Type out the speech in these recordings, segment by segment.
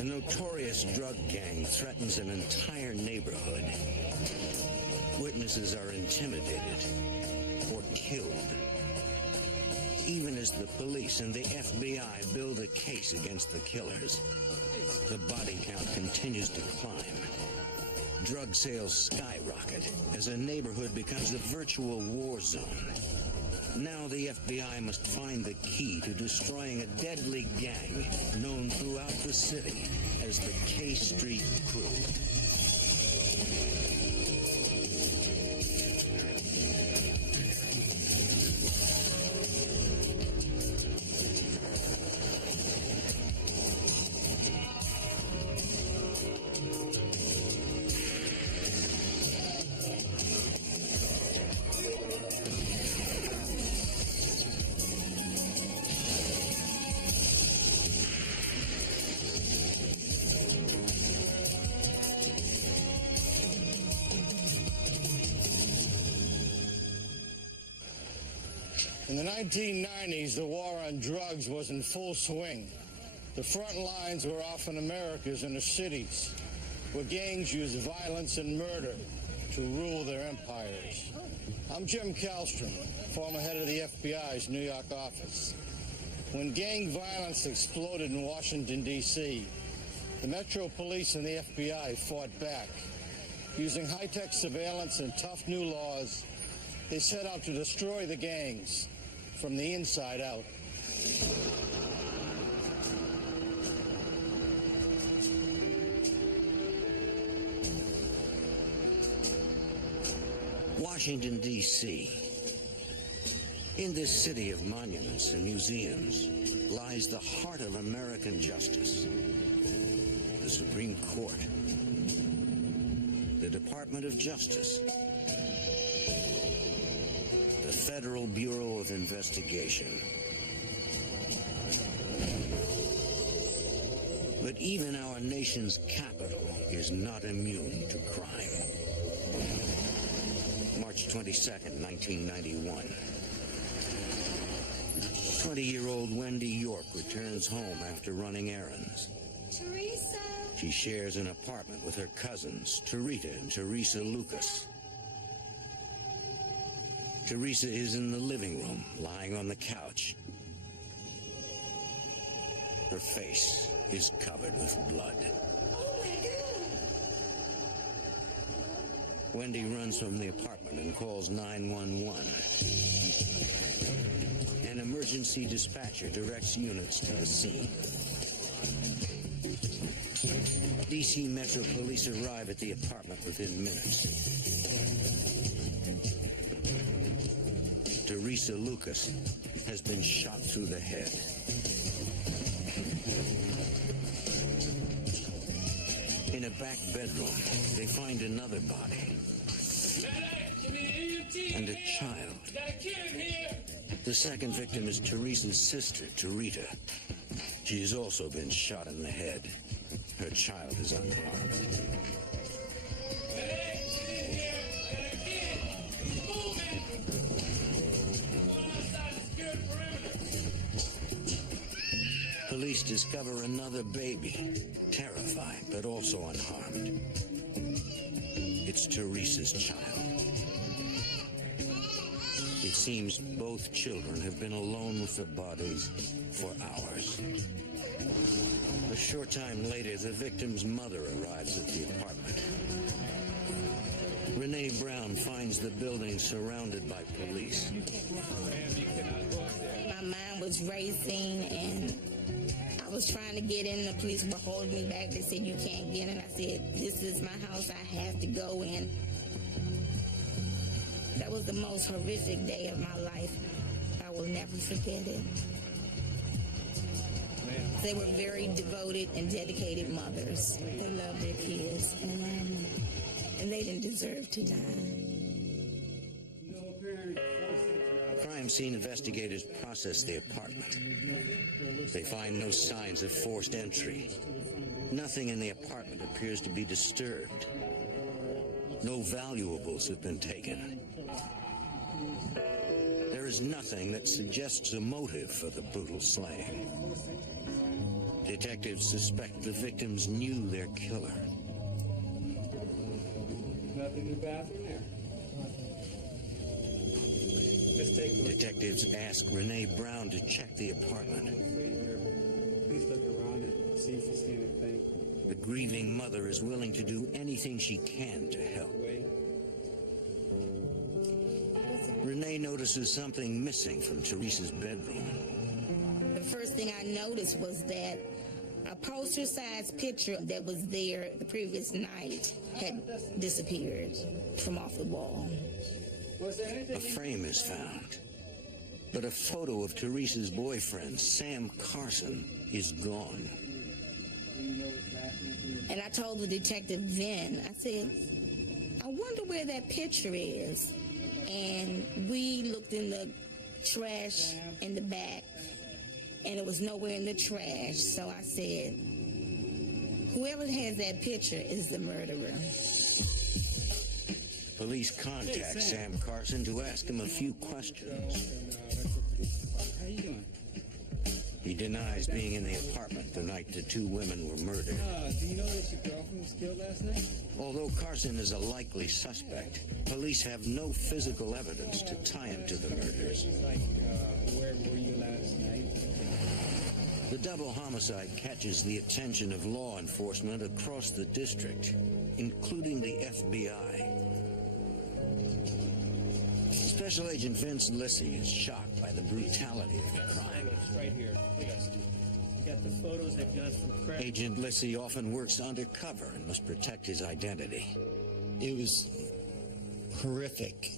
A notorious drug gang threatens an entire neighborhood. Witnesses are intimidated or killed. Even as the police and the FBI build a case against the killers, the body count continues to climb. Drug sales skyrocket as a neighborhood becomes a virtual war zone. Now the FBI must find the key to destroying a deadly gang known throughout the city as the K Street Crew. In the 1990s, the war on drugs was in full swing. The front lines were often America's inner cities, where gangs used violence and murder to rule their empires. I'm Jim Kallstrom, former head of the FBI's New York office. When gang violence exploded in Washington, D.C., the Metro Police and the FBI fought back. Using high-tech surveillance and tough new laws, they set out to destroy the gangs from the inside out. Washington, D.C. In this city of monuments and museums lies the heart of American justice. The Supreme Court, the Department of Justice, the Federal Bureau of Investigation. But even our nation's capital is not immune to crime. March 22nd, 1991. 20-year-old Wendy York returns home after running errands. Teresa! She shares an apartment with her cousins, Terita and Teresa Lucas. Teresa is in the living room, lying on the couch. Her face is covered with blood. Oh my God! Wendy runs from the apartment and calls 911. An emergency dispatcher directs units to the scene. DC Metro Police arrive at the apartment within minutes. Teresa Lucas has been shot through the head. In a back bedroom, they find another body. And a child. The second victim is Teresa's sister, Terita. She has also been shot in the head. Her child is unharmed. Police discover another baby, terrified but also unharmed. It's Teresa's child. It seems both children have been alone with their bodies for hours. A short time later, the victim's mother arrives at the apartment. Renee Brown finds the building surrounded by police. My mind was racing and I was trying to get in. The police were holding me back. They said, you can't get in. I said, this is my house. I have to go in. That was the most horrific day of my life. I will never forget it. They were very devoted and dedicated mothers. They loved their kids, and they didn't deserve to die. Crime scene investigators process the apartment. They find no signs of forced entry. Nothing in the apartment appears to be disturbed. No valuables have been taken. There is nothing that suggests a motive for the brutal slaying. Detectives suspect the victims knew their killer. Nothing in the bathroom there. Let's take a look. Detectives ask Renee Brown to check the apartment. Please look around and see if you see anything. The grieving mother is willing to do anything she can to help. Renee notices something missing from Teresa's bedroom. The first thing I noticed was that a poster-sized picture that was there the previous night had disappeared from off the wall. Was there anything? A frame is found, but a photo of Teresa's boyfriend, Sam Carson, is gone. And I told the detective then, I said, I wonder where that picture is. And we looked in the trash in the back, and it was nowhere in the trash. So I said, whoever has that picture is the murderer. Police contact Sam Carson to ask him a few questions. How you doing? He denies being in the apartment the night the two women were murdered. Do you know that your girlfriend was killed last night? Although Carson is a likely suspect, police have no physical evidence to tie him to the murders. Like, where were you last night? The double homicide catches the attention of law enforcement across the district, including the FBI. Special Agent Vince Lissy is shocked by the brutality of the crime. Right here, please. You got the photos they've got from Craig. Agent Lissy often works undercover and must protect his identity. It was horrific.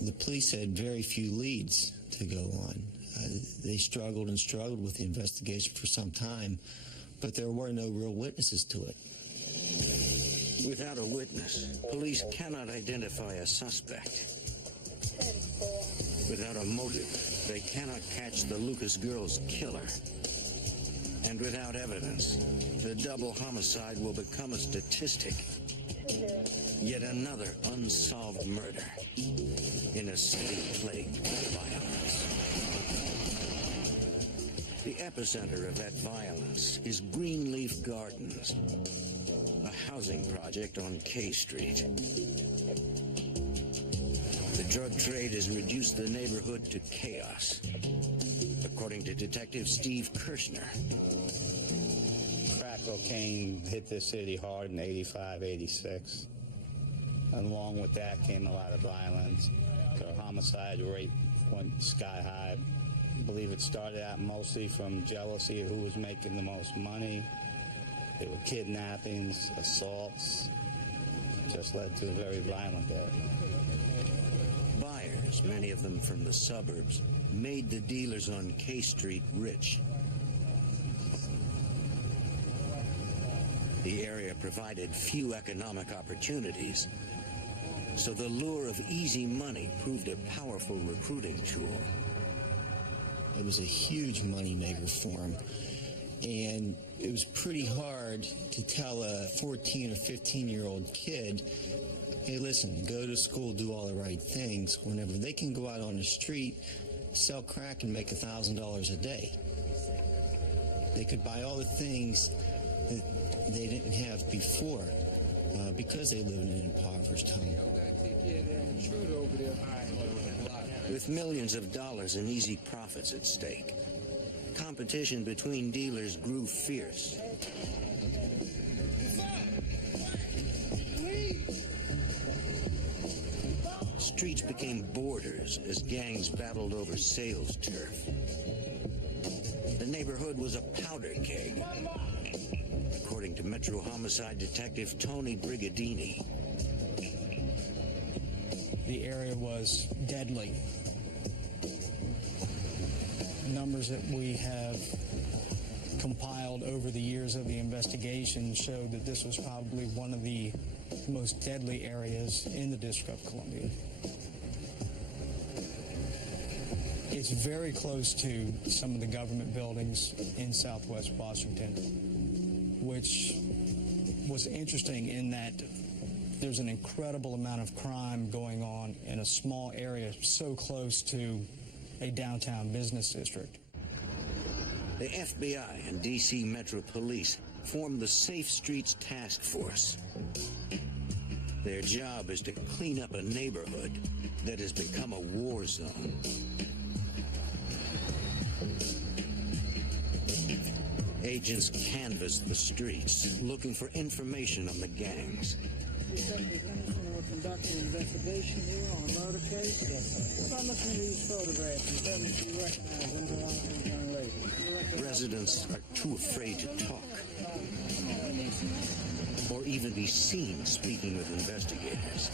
The police had very few leads to go on. They struggled and struggled with the investigation for some time, but there were no real witnesses to it. Without a witness, police cannot identify a suspect. Without a motive, they cannot catch the Lucas girl's killer. And without evidence, the double homicide will become a statistic. Yet another unsolved murder in a city plagued by violence. The epicenter of that violence is Greenleaf Gardens, a housing project on K Street. The drug trade has reduced the neighborhood to chaos, according to Detective Steve Kirshner. Crack cocaine hit this city hard in '85, '86. Along with that came a lot of violence. The homicide rate went sky high. I believe it started out mostly from jealousy of who was making the most money. There were kidnappings, assaults. Just led to a very violent area. Buyers, many of them from the suburbs, made the dealers on K Street rich. The area provided few economic opportunities, so the lure of easy money proved a powerful recruiting tool. It was a huge moneymaker for them, and it was pretty hard to tell a 14 or 15-year-old kid, hey, listen, go to school, do all the right things, whenever they can go out on the street, sell crack and make $1,000 a day. They could buy all the things that they didn't have before because they lived in an impoverished home. With millions of dollars in easy profits at stake, competition between dealers grew fierce. Streets became borders as gangs battled over sales turf. The neighborhood was a powder keg, according to Metro Homicide Detective Tony Brigadini. The area was deadly. Numbers that we have compiled over the years of the investigation show that this was probably one of the most deadly areas in the District of Columbia. It's very close to some of the government buildings in Southwest Washington, which was interesting in that there's an incredible amount of crime going on in a small area so close to a downtown business district. The FBI and D.C. Metro Police formed the Safe Streets Task Force. Their job is to clean up a neighborhood that has become a war zone. Agents canvass the streets, looking for information on the gangs. We're conducting an investigation here on a murder case. Yes, sir. By looking at these photographs, you definitely recognize any one of these young ladies. Residents are too afraid to talk or even be seen speaking with investigators.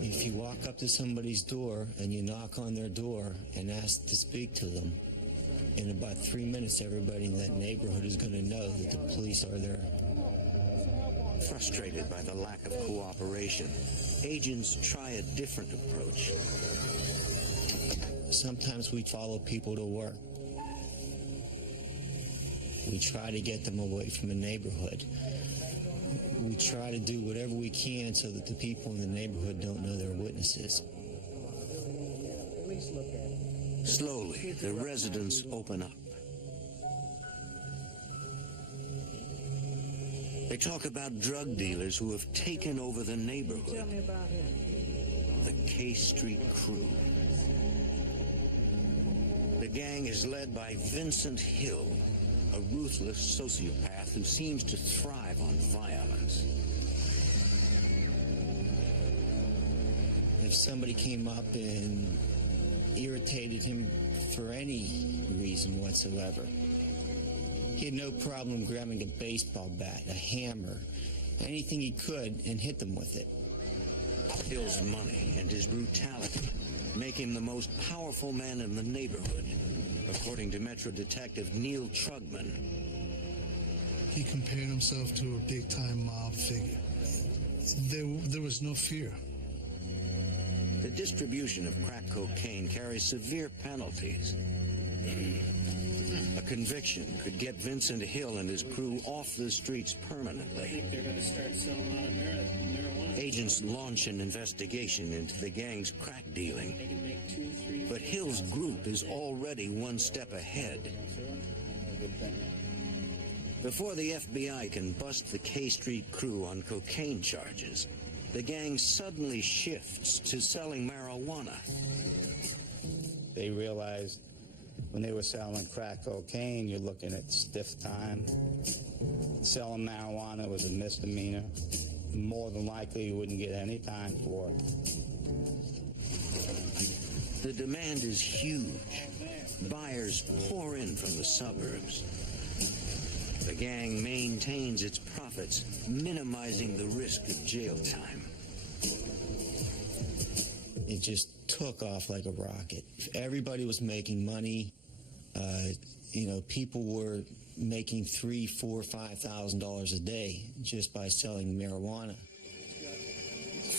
If you walk up to somebody's door and you knock on their door and ask to speak to them, in about 3 minutes, everybody in that neighborhood is going to know that the police are there. Frustrated by the lack of cooperation, agents try a different approach. Sometimes we follow people to work. We try to get them away from the neighborhood. We try to do whatever we can so that the people in the neighborhood don't know they're witnesses. Slowly, the residents open up. They talk about drug dealers who have taken over the neighborhood. Tell me about him. The K Street Crew. The gang is led by Vincent Hill, a ruthless sociopath who seems to thrive on violence. If somebody came up and irritated him for any reason whatsoever, he had no problem grabbing a baseball bat, a hammer, anything he could, and hit them with it. Hill's money and his brutality make him the most powerful man in the neighborhood, according to Metro Detective Neil Trugman. He compared himself to a big-time mob figure. There was no fear. The distribution of crack cocaine carries severe penalties. A conviction could get Vincent Hill and his crew off the streets permanently. I think they're going to start selling a lot of marijuana. Agents launch an investigation into the gang's crack dealing. They can make 2, 3. But Hill's group is already one step ahead. Before the FBI can bust the K Street Crew on cocaine charges, the gang suddenly shifts to selling marijuana. They realized when they were selling crack cocaine, you're looking at stiff time. Selling marijuana was a misdemeanor. More than likely, you wouldn't get any time for it. The demand is huge. Buyers pour in from the suburbs. The gang maintains its profits, minimizing the risk of jail time. It just took off like a rocket. Everybody was making money. People were making $3,000, $4,000, $5,000 a day just by selling marijuana.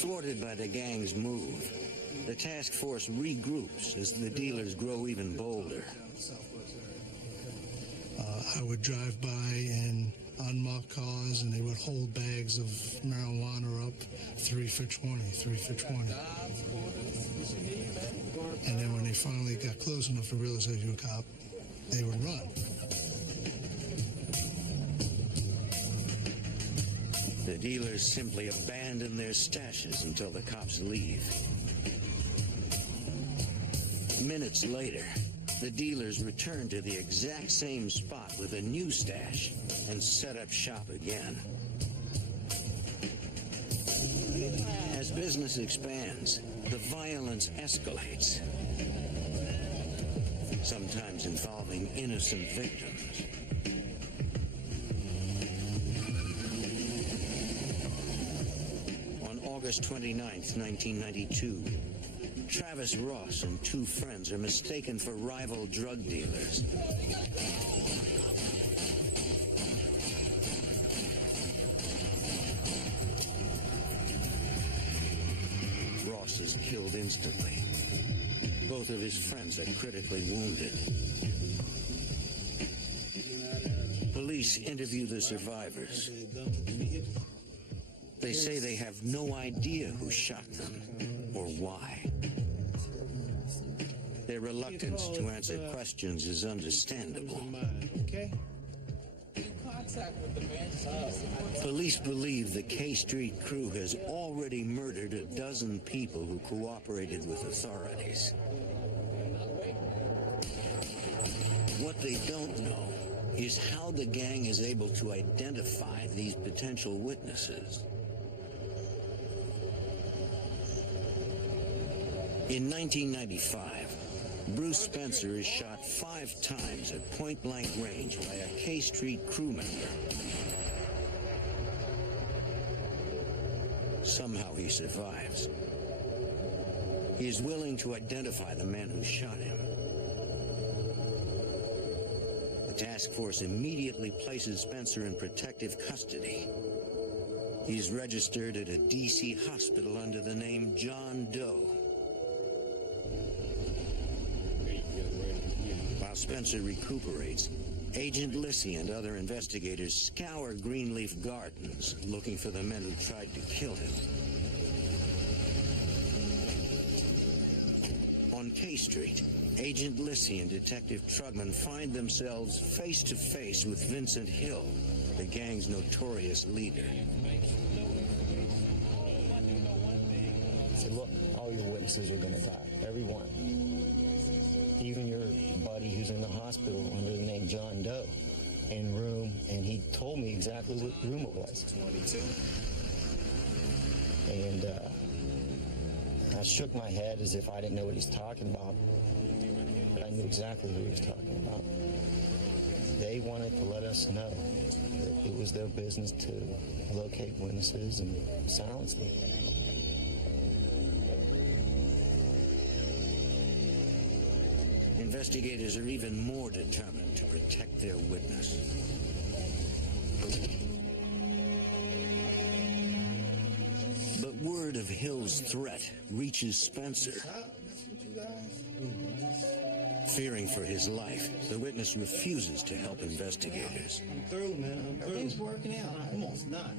Thwarted by the gang's move, the task force regroups as the dealers grow even bolder. I would drive by in unmarked cars, and they would hold bags of marijuana up, 3 for 20, 3 for 20. And then when they finally got close enough to realize they were a cop, they would run. The dealers simply abandon their stashes until the cops leave. Minutes later, the dealers return to the exact same spot with a new stash and set up shop again. As business expands, the violence escalates, sometimes involving innocent victims. On August 29th, 1992, Travis Ross and 2 friends are mistaken for rival drug dealers. Ross is killed instantly. Both of his friends are critically wounded. Police interview the survivors. They say they have no idea who shot them or why. Their reluctance to answer questions is understandable. Okay? Police believe the K Street crew has already murdered a dozen people who cooperated with authorities. What they don't know is how the gang is able to identify these potential witnesses. In 1995, Bruce Spencer is shot 5 times at point-blank range by a K Street crew member. Somehow he survives. He is willing to identify the man who shot him. The task force immediately places Spencer in protective custody. He is registered at a D.C. hospital under the name John Doe. While Spencer recuperates, Agent Lissy and other investigators scour Greenleaf Gardens looking for the men who tried to kill him. On K Street, Agent Lissy and Detective Trugman find themselves face to face with Vincent Hill, the gang's notorious leader. I said, look, all your witnesses are going to die, every one. Even your buddy who's in the hospital under the name John Doe in room, and he told me exactly what room it was. 22. And I shook my head as if I didn't know what he's talking about, but I knew exactly who he was talking about. They wanted to let us know that it was their business to locate witnesses and silence them. Investigators are even more determined to protect their witness. But word of Hill's threat reaches Spencer. Fearing for his life, the witness refuses to help investigators. I'm through, man. I'm through. Everything's working out. I'm almost done.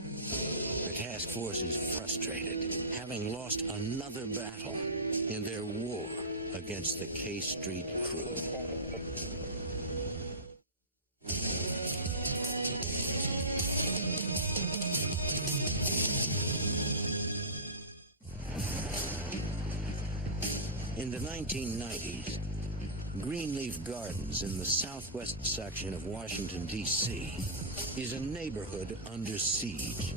The task force is frustrated, having lost another battle in their war against the K Street crew. In the 1990s, Greenleaf Gardens in the southwest section of Washington, D.C., is a neighborhood under siege.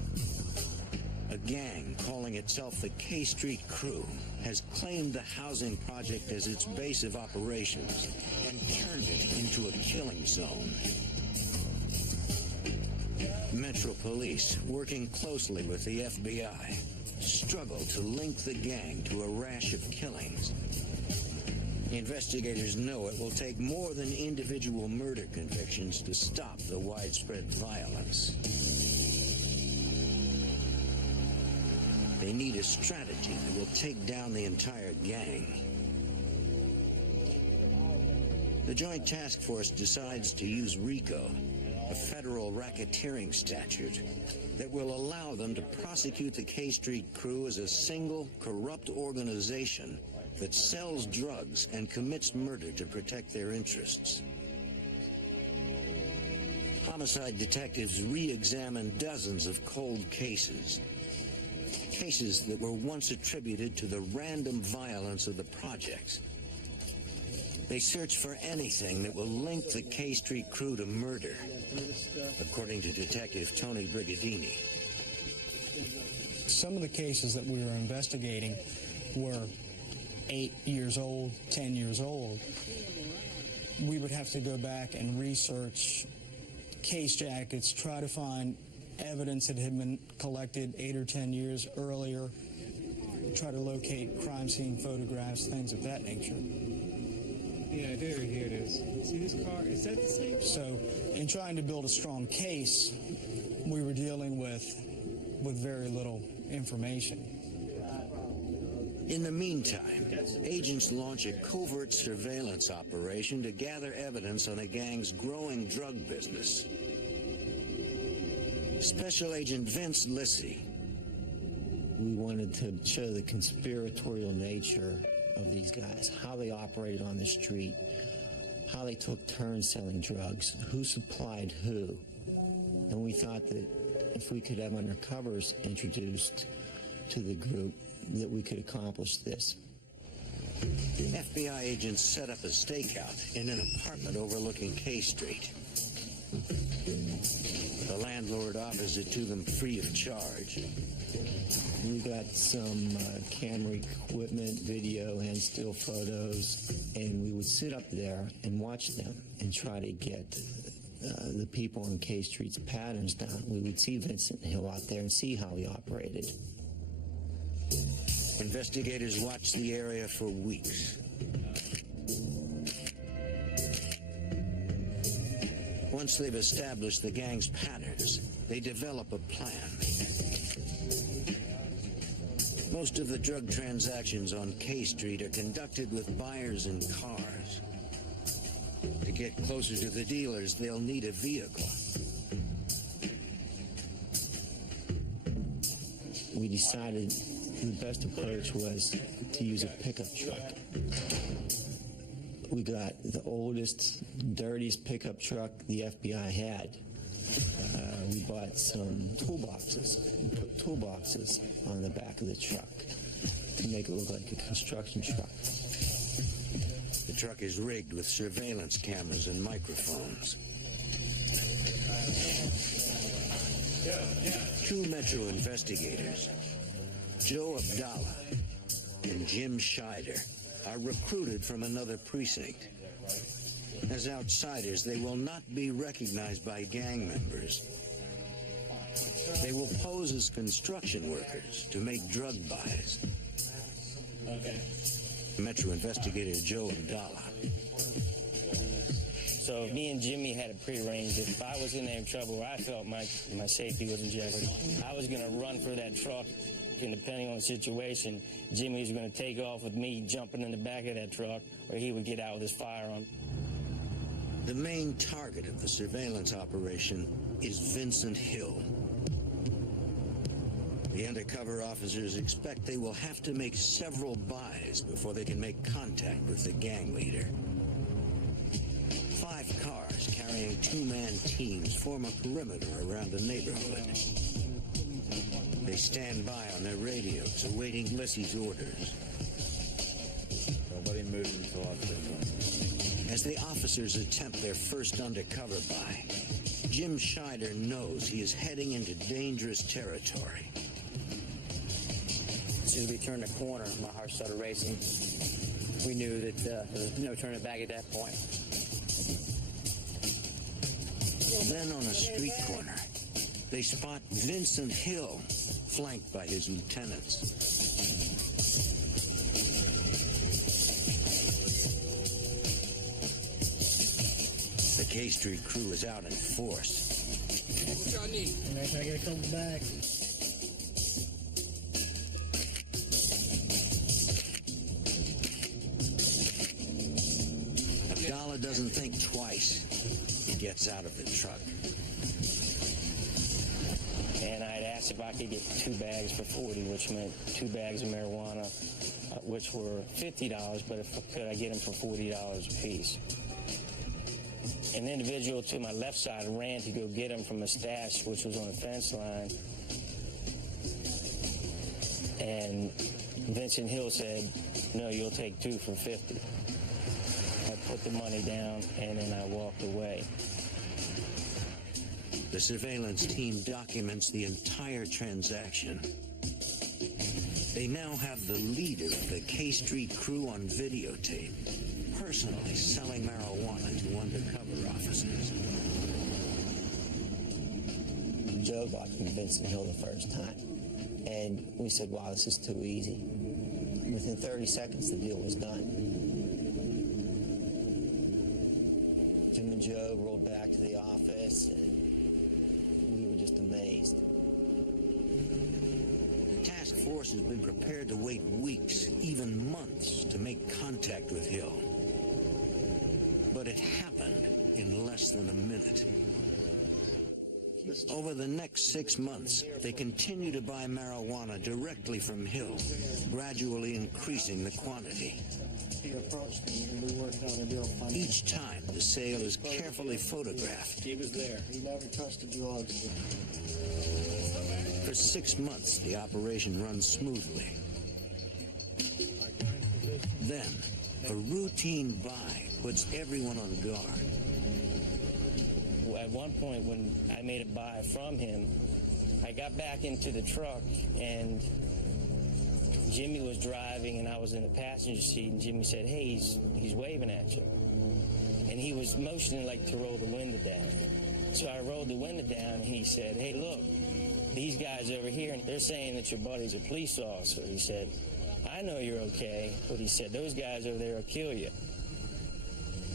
A gang calling itself the K Street Crew has claimed the housing project as its base of operations and turned it into a killing zone. Metro Police, working closely with the FBI, struggle to link the gang to a rash of killings. Investigators know it will take more than individual murder convictions to stop the widespread violence. They need a strategy that will take down the entire gang. The Joint Task Force decides to use RICO, a federal racketeering statute that will allow them to prosecute the K Street Crew as a single, corrupt organization that sells drugs and commits murder to protect their interests. Homicide detectives re-examine dozens of cold cases that were once attributed to the random violence of the projects. They search for anything that will link the K Street Crew to murder, according to Detective Tony Brigadini. Some of the cases that we were investigating were 8 years old, 10 years old. We would have to go back and research case jackets, try to find evidence that had been collected 8 or 10 years earlier, try to locate crime scene photographs, things of that nature. Yeah, there, here it is. See this car? Is that the same? So, in trying to build a strong case, we were dealing with very little information. In the meantime, agents launch a covert surveillance operation to gather evidence on a gang's growing drug business. Special Agent Vince Lissy. We wanted to show the conspiratorial nature of these guys, how they operated on the street, how they took turns selling drugs, who supplied who. And we thought that if we could have undercovers introduced to the group, that we could accomplish this. FBI agents set up a stakeout in an apartment overlooking K Street. The landlord offers it to them free of charge. We got some camera equipment, video, and still photos, and we would sit up there and watch them and try to get the people on K Street's patterns down. We would see Vincent Hill out there and see how he operated. Investigators watched the area for weeks. Once they've established the gang's patterns, they develop a plan. Most of the drug transactions on K Street are conducted with buyers in cars. To get closer to the dealers, they'll need a vehicle. We decided the best approach was to use a pickup truck. We got the oldest, dirtiest pickup truck the FBI had. We bought some toolboxes and put toolboxes on the back of the truck to make it look like a construction truck. The truck is rigged with surveillance cameras and microphones. Two Metro investigators, Joe Abdallah and Jim Scheider, are recruited from another precinct. As outsiders, they will not be recognized by gang members. They will pose as construction workers to make drug buys. Metro investigator Joe Abdallah. So if me and Jimmy had it prearranged, if I was in any trouble or I felt my safety was in jeopardy, I was going to run for that truck, and depending on the situation, Jimmy was going to take off with me jumping in the back of that truck, or he would get out with his firearm. The main target of the surveillance operation is Vincent Hill. The undercover officers expect they will have to make several buys before they can make contact with the gang leader. 5 cars carrying 2-man teams form a perimeter around the neighborhood. They stand by on their radios, awaiting Lissy's orders. Nobody moves until I say something. As the officers attempt their first undercover buy, Jim Scheider knows he is heading into dangerous territory. As soon as we turned the corner, my heart started racing. We knew that there was no turning back at that point. Then on a street corner, they spot Vincent Hill, flanked by his lieutenants. The K Street crew is out in force. What y'all need? I get a couple bags. Abdallah doesn't think twice. He gets out of the truck. And I had asked if I could get 2 bags for $40, which meant 2 bags of marijuana, which were $50, but if I could, I get them for $40 a piece. An individual to my left side ran to go get him from a stash, which was on a fence line. And Vincent Hill said, "No, you'll take 2 for $50. I put the money down, and then I walked away. The surveillance team documents the entire transaction. They now have the leader of the K Street crew on videotape, personally selling marijuana to undercover officers. Joe bought from Vincent Hill the first time, and we said, wow, this is too easy. Within 30 seconds, the deal was done. Jim and Joe rolled back to the office, and we were just amazed. The task force has been prepared to wait weeks, even months, to make contact with Hill. But it happened in less than a minute. The Over the next 6 months, they continue to buy marijuana directly from Hill, gradually increasing the quantity. He approached me and we worked out a deal financially. Each time, the sale is carefully photographed. He was there. He never touched the drugs. For 6 months, the operation runs smoothly. Then, a routine buy puts everyone on guard. At one point, when I made a buy from him, I got back into the truck, and Jimmy was driving, and I was in the passenger seat, and Jimmy said, "Hey, he's waving at you." And he was motioning like to roll the window down. So I rolled the window down, and he said, "Hey, look, these guys over here, and they're saying that your buddy's a police officer." He said, "I know you're okay," but he said, "Those guys over there will kill you."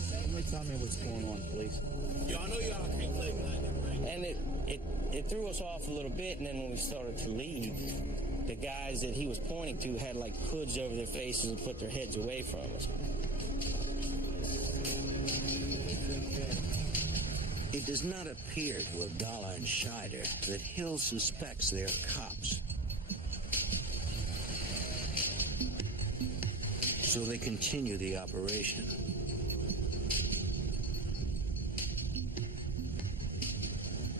Somebody tell me what's going on, please. Yo, I know y'all can't play like that, right? And it threw us off a little bit, and then when we started to leave, the guys that he was pointing to had like hoods over their faces and put their heads away from us. It does not appear to Abdallah and Scheider that Hill suspects they are cops. So they continue the operation.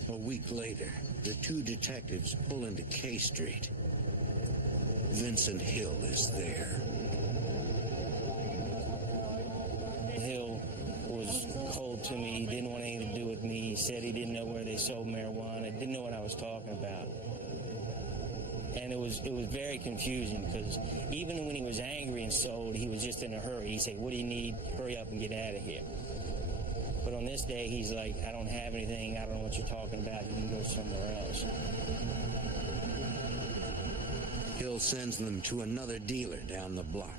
A week later, the two detectives pull into K Street. Vincent Hill is there. Hill was cold to me. He didn't want anything to do with me. He said he didn't know where they sold marijuana, didn't know what I was talking about. And it was very confusing, because even when he was angry and sold, he was just in a hurry. He'd say, "What do you need? Hurry up and get out of here." But on this day, he's like, "I don't have anything. I don't know what you're talking about. You can go somewhere else." Hill sends them to another dealer down the block.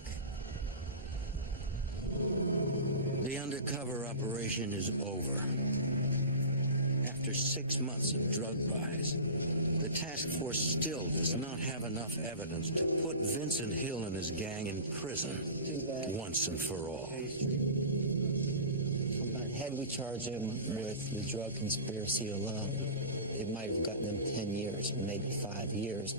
The undercover operation is over. After 6 months of drug buys, the task force still does not have enough evidence to put Vincent Hill and his gang in prison once and for all. Had we charged him with the drug conspiracy alone, it might have gotten him 10 years, or maybe 5 years.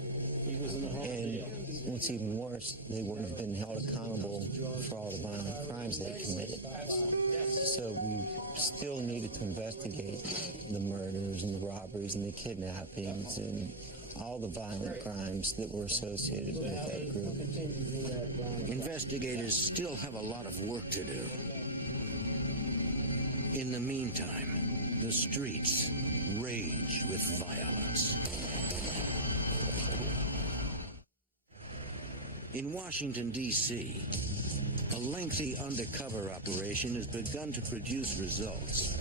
And what's even worse, they wouldn't have been held accountable for all the violent crimes they committed. So we still needed to investigate the murders and the robberies and the kidnappings and all the violent crimes that were associated with that group. Investigators still have a lot of work to do. In the meantime, the streets rage with violence. In Washington, D.C., a lengthy undercover operation has begun to produce results.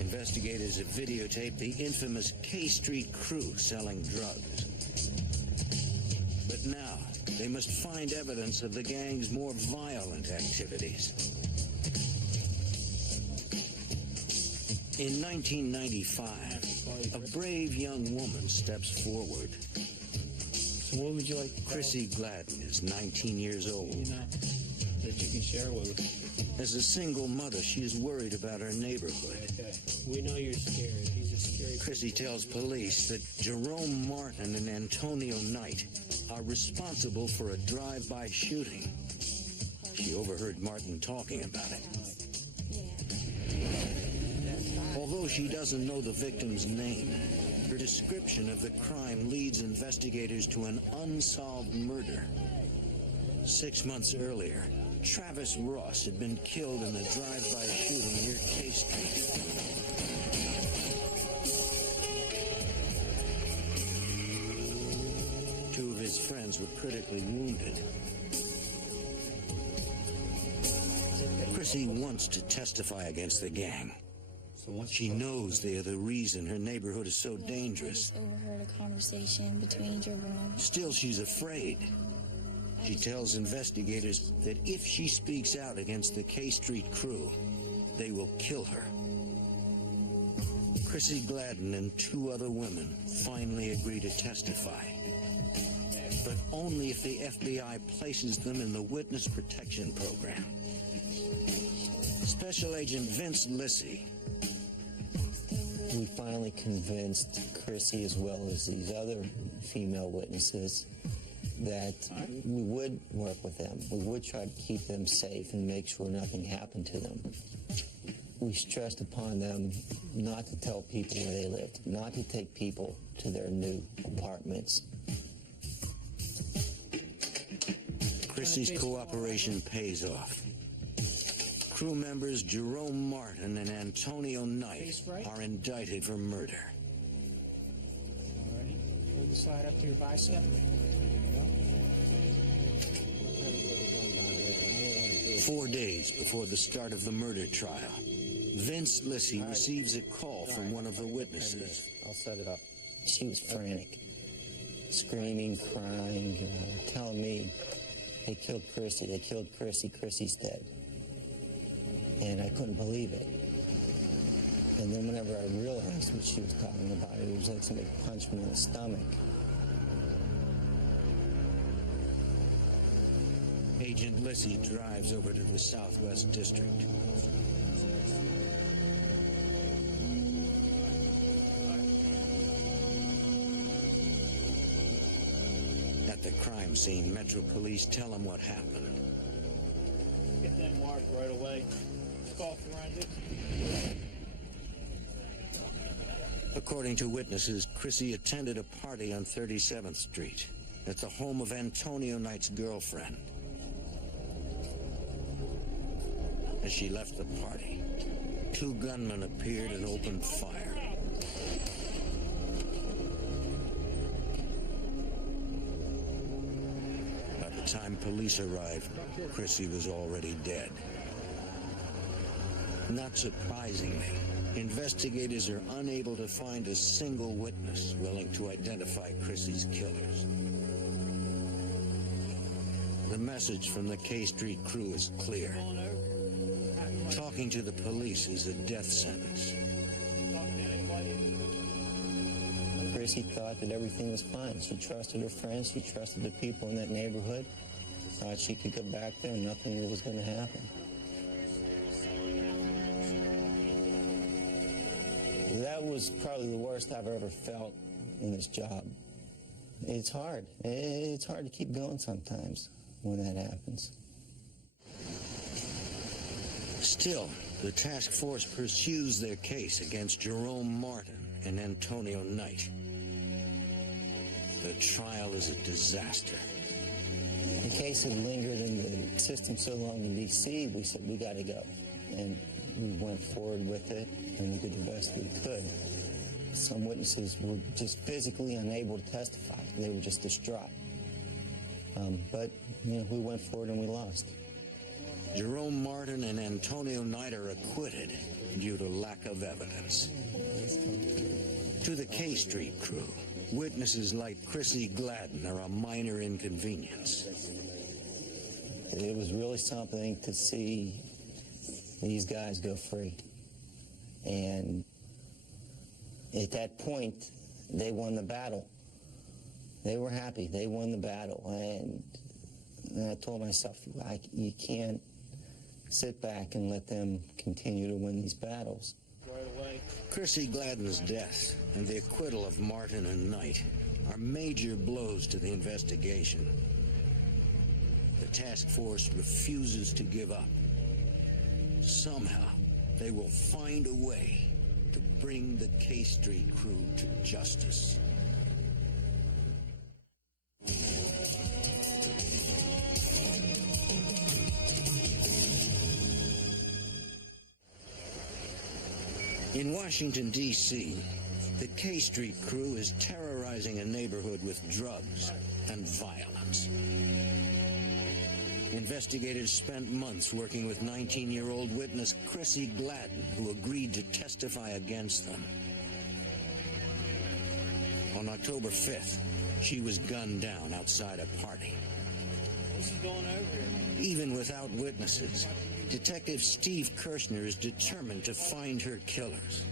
Investigators have videotaped the infamous K Street crew selling drugs. But now, they must find evidence of the gang's more violent activities. In 1995, a brave young woman steps forward. So what would you like to Chrissy Gladden is 19 years old. that you can share with us? As a single mother, she is worried about her neighborhood. Okay. We know you're scared. He's a scary Chrissy tells police that Jerome Martin and Antonio Knight are responsible for a drive-by shooting. She overheard Martin talking about it. Although she doesn't know the victim's name, her description of the crime leads investigators to an unsolved murder. 6 months earlier, Travis Ross had been killed in a drive-by shooting near K Street. Two of his friends were critically wounded. Chrissy wants to testify against the gang. She knows they are the reason her neighborhood is so dangerous. Overheard a conversation between Jerome. Still, she's afraid. She tells investigators that if she speaks out against the K Street crew, they will kill her. Chrissy Gladden and 2 other women finally agree to testify, but only if the FBI places them in the Witness Protection Program. Special Agent Vince Lissy we finally convinced Chrissy, as well as these other female witnesses, that we would work with them. We would try to keep them safe and make sure nothing happened to them. We stressed upon them not to tell people where they lived, not to take people to their new apartments. Chrissy's cooperation pays off. Crew members Jerome Martin and Antonio Knight are indicted for murder. All right. Move the slide up to your bicep. 4 days before the start of the murder trial, Vince Lissy receives a call from one of the witnesses. I'll set it up. She was frantic, screaming, crying, telling me, they killed Chrissy, they killed Chrissy, Chrissy's dead. And I couldn't believe it. And then whenever I realized what she was talking about, it was like somebody punched me in the stomach. Agent Lissy drives over to the Southwest District. At the crime scene, Metro Police tell him what happened. Get that marked right away. Call forensics. According to witnesses, Chrissy attended a party on 37th Street at the home of Antonio Knight's girlfriend. As she left the party, 2 gunmen appeared and opened fire. By the time police arrived, Chrissy was already dead. Not surprisingly, investigators are unable to find a single witness willing to identify Chrissy's killers. The message from the K Street crew is clear. Talking to the police is a death sentence. Chrissy thought that everything was fine. She trusted her friends, she trusted the people in that neighborhood, thought she could go back there and nothing was going to happen. That was probably the worst I've ever felt in this job. It's hard. It's hard to keep going sometimes when that happens. Still, the task force pursues their case against Jerome Martin and Antonio Knight. The trial is a disaster. The case had lingered in the system so long in D.C., we said, we got to go. And we went forward with it, and we did the best we could. Some witnesses were just physically unable to testify. They were just distraught. But, you know, we went forward and we lost. Jerome Martin and Antonio Knight are acquitted due to lack of evidence. To the K Street crew, witnesses like Chrissy Gladden are a minor inconvenience. It was really something to see these guys go free. And at that point, they won the battle. They were happy. They won the battle. And I told myself, you can't sit back and let them continue to win these battles. Chrissy Gladden's death and the acquittal of Martin and Knight are major blows to the investigation. The task force refuses to give up. Somehow, they will find a way to bring the K Street crew to justice. In Washington, D.C., the K Street crew is terrorizing a neighborhood with drugs and violence. Investigators spent months working with 19-year-old witness Chrissy Gladden, who agreed to testify against them. On October 5th, she was gunned down outside a party. What's he going over here? Even without witnesses, Detective Steve Kirshner is determined to find her killers.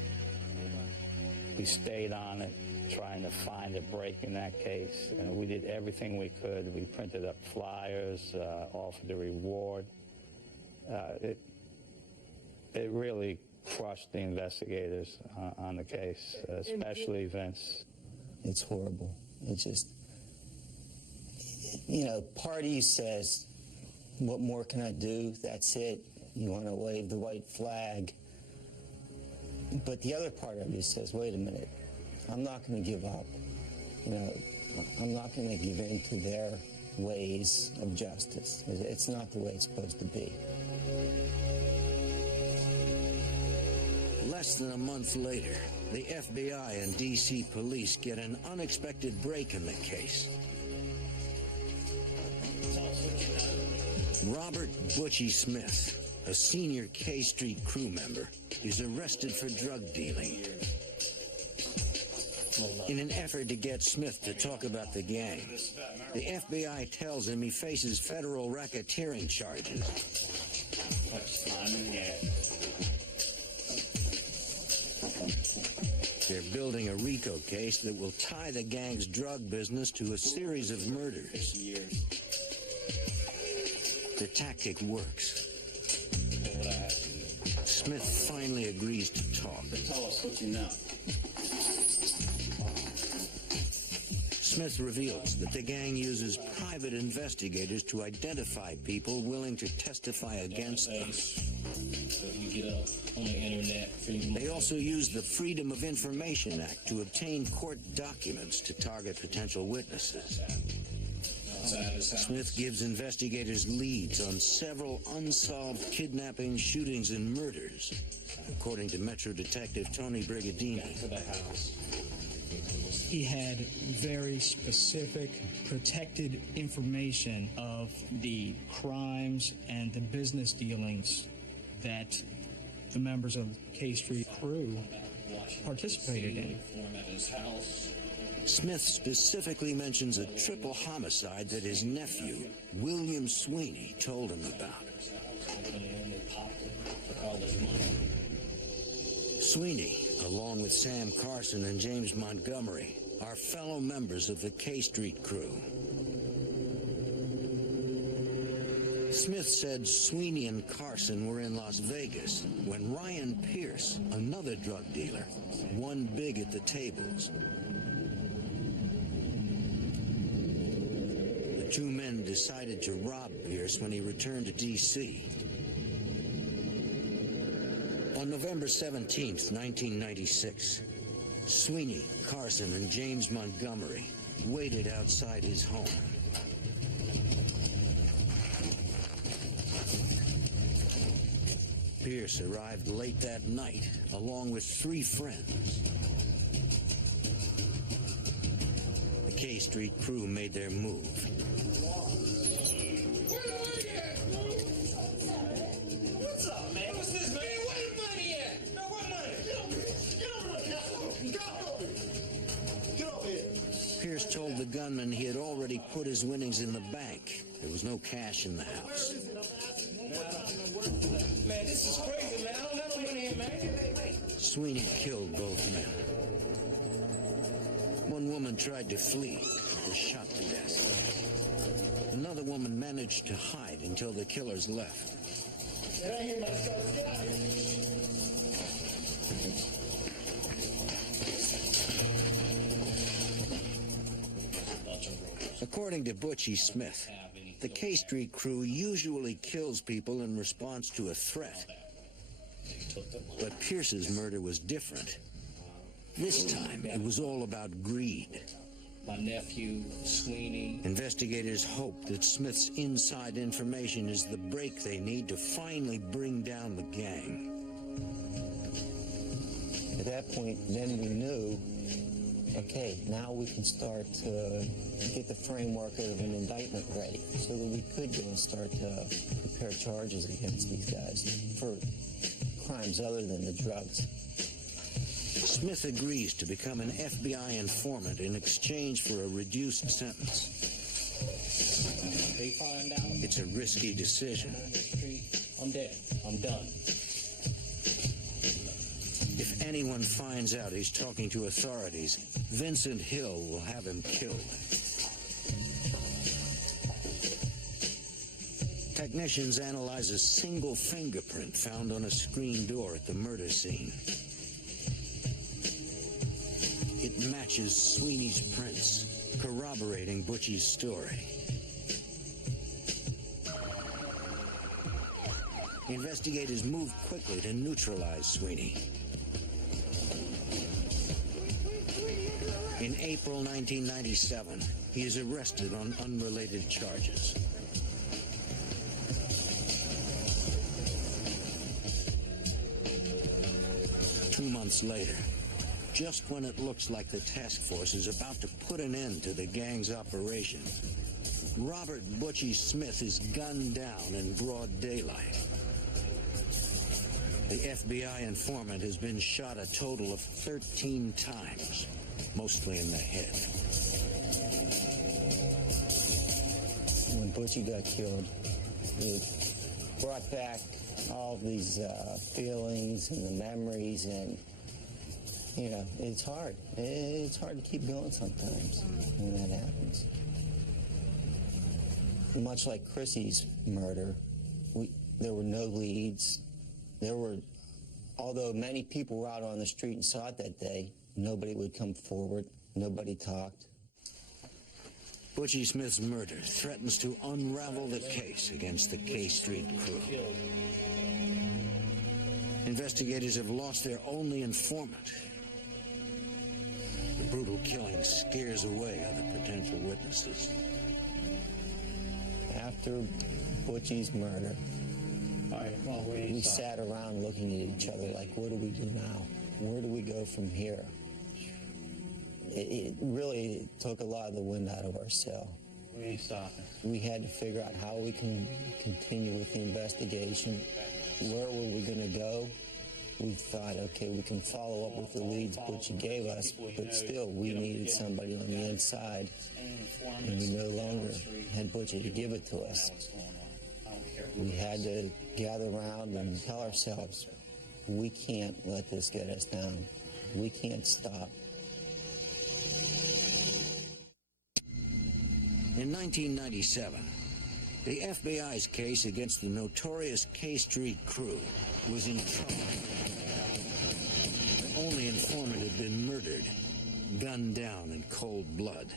We stayed on it, trying to find a break in that case. And we did everything we could. We printed up flyers, offered a reward. It really crushed the investigators on the case, especially Vince. It's horrible. It just, you know, part of you says, what more can I do? That's it. You want to wave the white flag. But the other part of you says, wait a minute, I'm not going to give up. You know, I'm not going to give in to their ways of justice. It's not the way it's supposed to be. Less than a month later, the FBI and D.C. police get an unexpected break in the case. Robert Butchie Smith, a senior K Street crew member, is arrested for drug dealing. In an effort to get Smith to talk about the gang, the FBI tells him he faces federal racketeering charges. They're building a RICO case that will tie the gang's drug business to a series of murders. The tactic works. Smith finally agrees to talk. Tell us what you know. Smith reveals that the gang uses private investigators to identify people willing to testify against them. You get up on the internet. They also use the Freedom of Information Act to obtain court documents to target potential witnesses. Smith gives investigators leads on several unsolved kidnappings, shootings, and murders, according to Metro Detective Tony Brigadini. He had very specific, protected information of the crimes and the business dealings that the members of the K Street crew participated in. Smith specifically mentions a triple homicide that his nephew, William Sweeney, told him about. Sweeney, along with Sam Carson and James Montgomery, are fellow members of the K Street crew. Smith said Sweeney and Carson were in Las Vegas when Ryan Pierce, another drug dealer, won big at the tables. The two men decided to rob Pierce when he returned to D.C. On November 17th, 1996, Sweeney, Carson, and James Montgomery waited outside his home. Pierce arrived late that night, along with 3 friends. The K Street crew made their move. What's up, man? What's this, man? Where the money at? No, what money? Get over here. Pierce told the gunman he had already put his winnings in the bank. There was no cash in the house. Man, this is crazy, man. I don't have no money here, man. Sweeney killed both men. One woman tried to flee, but was shot to death. Another woman managed to hide until the killers left. According to Butchie Smith, the K Street crew usually kills people in response to a threat. But Pierce's murder was different. This time, it was all about greed. My nephew, Sweeney. Investigators hope that Smith's inside information is the break they need to finally bring down the gang. At that point, then we knew, okay, now we can start to get the framework of an indictment ready so that we could go and start to prepare charges against these guys for crimes other than the drugs. Smith agrees to become an FBI informant in exchange for a reduced sentence. They find out It's a risky decision. I'm dead. I'm done. If anyone finds out he's talking to authorities, Vincent Hill will have him killed. Technicians analyze a single fingerprint found on a screen door at the murder scene. It matches Sweeney's prints, corroborating Butchie's story. Investigators move quickly to neutralize Sweeney. In April 1997, he is arrested on unrelated charges. Two months later, just when it looks like the task force is about to put an end to the gang's operation, Robert Butchie Smith is gunned down in broad daylight. The FBI informant has been shot a total of 13 times, mostly in the head. When Butchie got killed, it brought back all these feelings and the memories, and you know, it's hard. It's hard to keep going sometimes when that happens. Much like Chrissy's murder, there were no leads. Although many people were out on the street and saw it that day, nobody would come forward. Nobody talked. Butchie Smith's murder threatens to unravel the case against the K Street crew. Investigators have lost their only informant. The brutal killing scares away other potential witnesses. After Butchie's murder, we sat around looking at each other like, what do we do now? Where do we go from here? It really took a lot of the wind out of our sail. We ain't stopping. We had to figure out how we can continue with the investigation. Where were we going to go? We thought, okay, we can follow up with the leads Butchie gave us, but still, we needed somebody on the inside, and we no longer had Butchie to give it to us. We had to gather around and tell ourselves, we can't let this get us down. We can't stop. In 1997, the FBI's case against the notorious K Street crew was in trouble. The only informant had been murdered, gunned down in cold blood.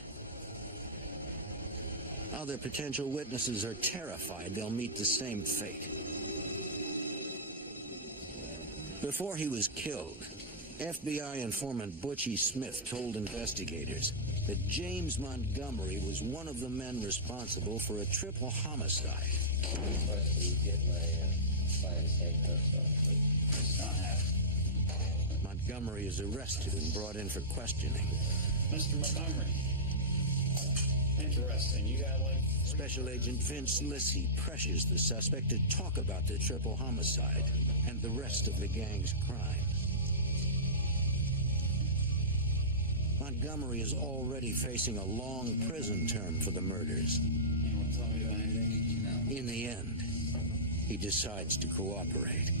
Other potential witnesses are terrified they'll meet the same fate. Before he was killed, FBI informant Butchie Smith told investigators that James Montgomery was one of the men responsible for a triple homicide. Montgomery is arrested and brought in for questioning. Mr. Montgomery, interesting. You got like... Special Agent Vince Lissy pressures the suspect to talk about the triple homicide and the rest of the gang's crimes. Montgomery is already facing a long prison term for the murders. You want to tell me about anything? In the end, he decides to cooperate.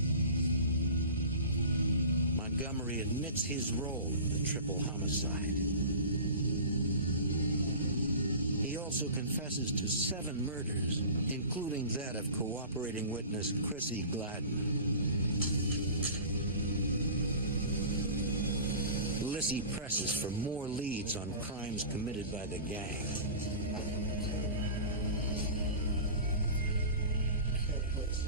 Montgomery admits his role in the triple homicide. He also confesses to 7 murders, including that of cooperating witness Chrissy Gladden. Lissy presses for more leads on crimes committed by the gang.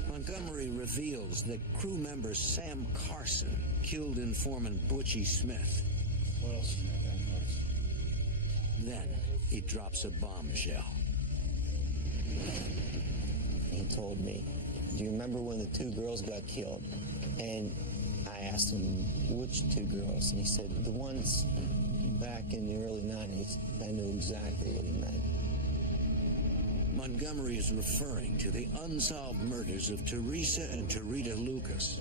Montgomery reveals that crew member Sam Carson killed informant Butchie Smith. What else you know about Carson? Then he drops a bombshell. He told me, do you remember when the 2 girls got killed? And I asked him, which 2 girls? And he said, the ones back in the early 90s. I knew exactly what he meant. Montgomery is referring to the unsolved murders of Teresa and Tarita Lucas.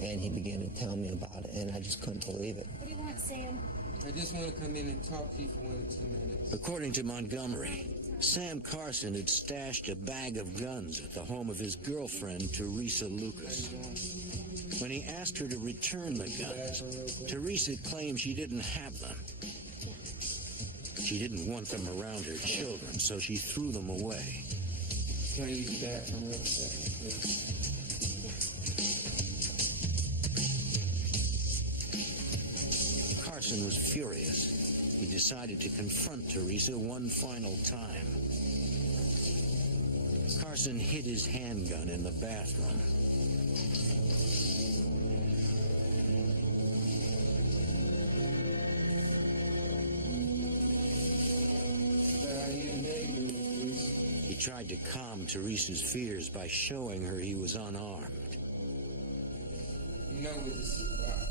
And he began to tell me about it, and I just couldn't believe it. What do you want, Sam? I just want to come in and talk to you for 1 or 2 minutes. According to Montgomery, Sam Carson had stashed a bag of guns at the home of his girlfriend, Teresa Lucas. When he asked her to return the guns, Teresa claimed she didn't have them. She didn't want them around her children, so she threw them away. Can I use the bathroom real quick? Carson was furious. He decided to confront Teresa one final time. Carson hid his handgun in the bathroom. He tried to calm Teresa's fears by showing her he was unarmed. You know what this is about.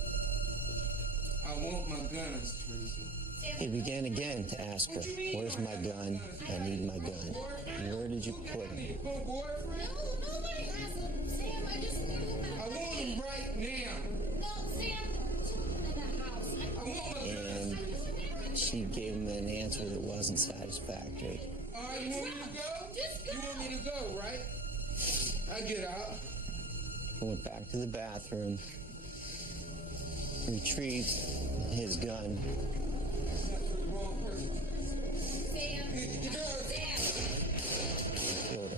I want my guns, Teresa. He began again to ask her, "Where's my gun? I need my gun. Where did you put it?" No, nobody has them. Sam, I just need them. I want them right now. No, Sam, put them in the house. I want my guns. And she gave him an answer that wasn't satisfactory. All right, you want me to go? You want me to go, right? I get out. He went back to the bathroom, retrieved his gun. Killed her.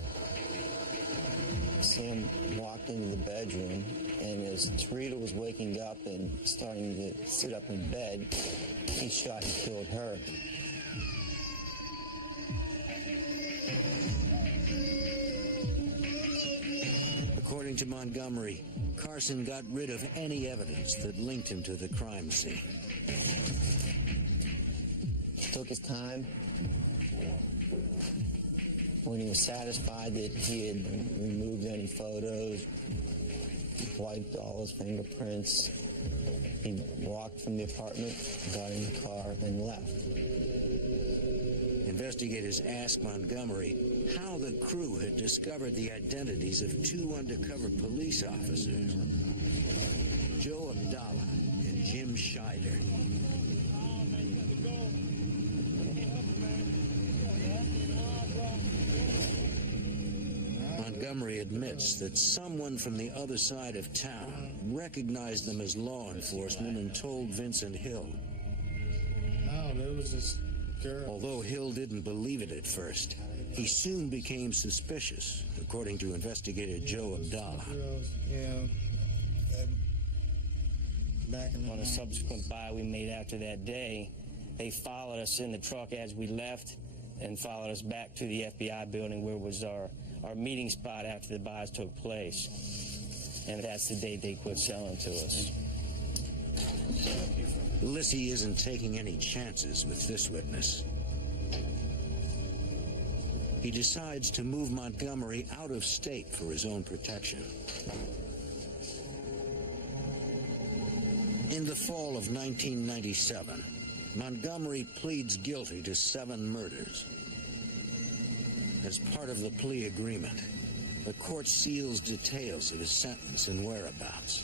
Sam walked into the bedroom, and as Teresa was waking up and starting to sit up in bed, he shot and killed her. According to Montgomery, Carson got rid of any evidence that linked him to the crime scene. Took his time. When he was satisfied that he had removed any photos, wiped all his fingerprints, he walked from the apartment, got in the car, and left. Investigators asked Montgomery how the crew had discovered the identities of two undercover police officers, Joe Abdallah and Jim Scheider. Montgomery admits that someone from the other side of town recognized them as law enforcement and told Vincent Hill. No, there was this girl. Although Hill didn't believe it at first, he soon became suspicious, according to investigator Joe Abdallah. On a subsequent buy we made after that day, they followed us in the truck as we left and followed us back to the FBI building where was our meeting spot after the buys took place. And that's the date they quit selling to us. Lissy isn't taking any chances with this witness. He decides to move Montgomery out of state for his own protection. In the fall of 1997, Montgomery pleads guilty to 7 murders. As part of the plea agreement, the court seals details of his sentence and whereabouts.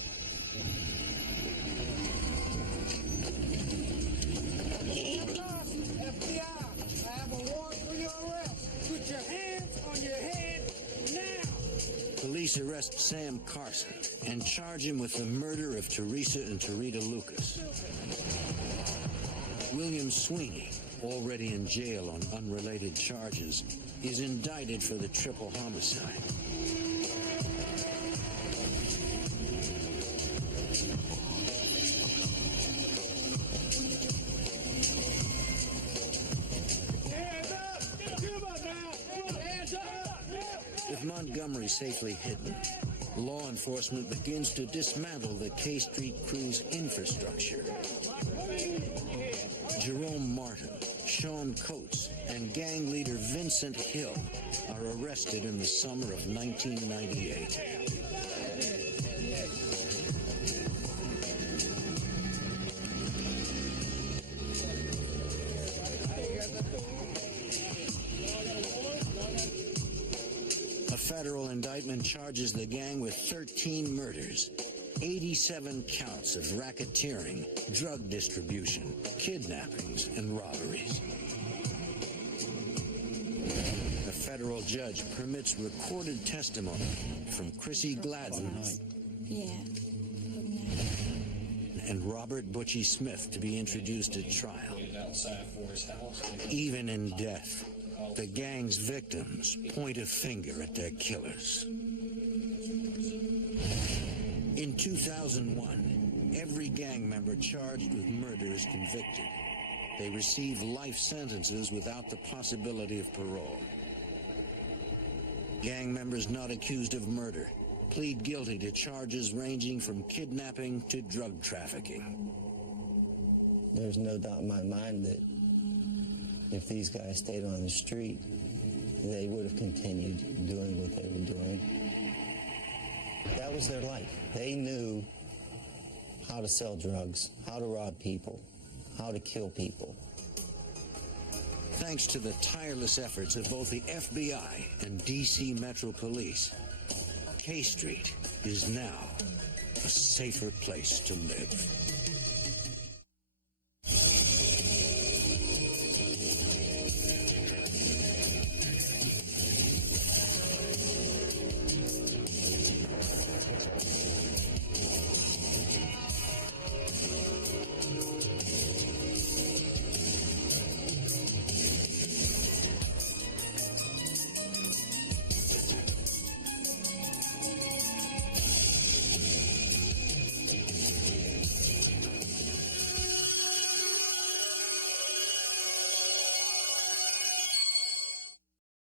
FBI, I have a warrant for your arrest. Put your hands on your head now. Police arrest Sam Carson and charge him with the murder of Teresa and Tarita Lucas. William Sweeney, already in jail on unrelated charges, is indicted for the triple homicide. With Montgomery safely hidden, law enforcement begins to dismantle the K Street Crew's infrastructure. Jerome Martin, Sean Coates, and gang leader Vincent Hill are arrested in the summer of 1998. A federal indictment charges the gang with 13 murders, 87 counts of racketeering, drug distribution, kidnappings, and robberies. A federal judge permits recorded testimony from Chrissy Gladden and Robert Butchie Smith to be introduced at trial. Even in death, The gang's victims point a finger at their killers. In 2001, every gang member charged with murder is convicted. They receive life sentences without the possibility of parole. Gang members not accused of murder plead guilty to charges ranging from kidnapping to drug trafficking. There's no doubt in my mind that if these guys stayed on the street, they would have continued doing what they were doing. That was their life. They knew how to sell drugs, how to rob people, how to kill people. Thanks to the tireless efforts of both the FBI and D.C. Metro Police, K Street is now a safer place to live.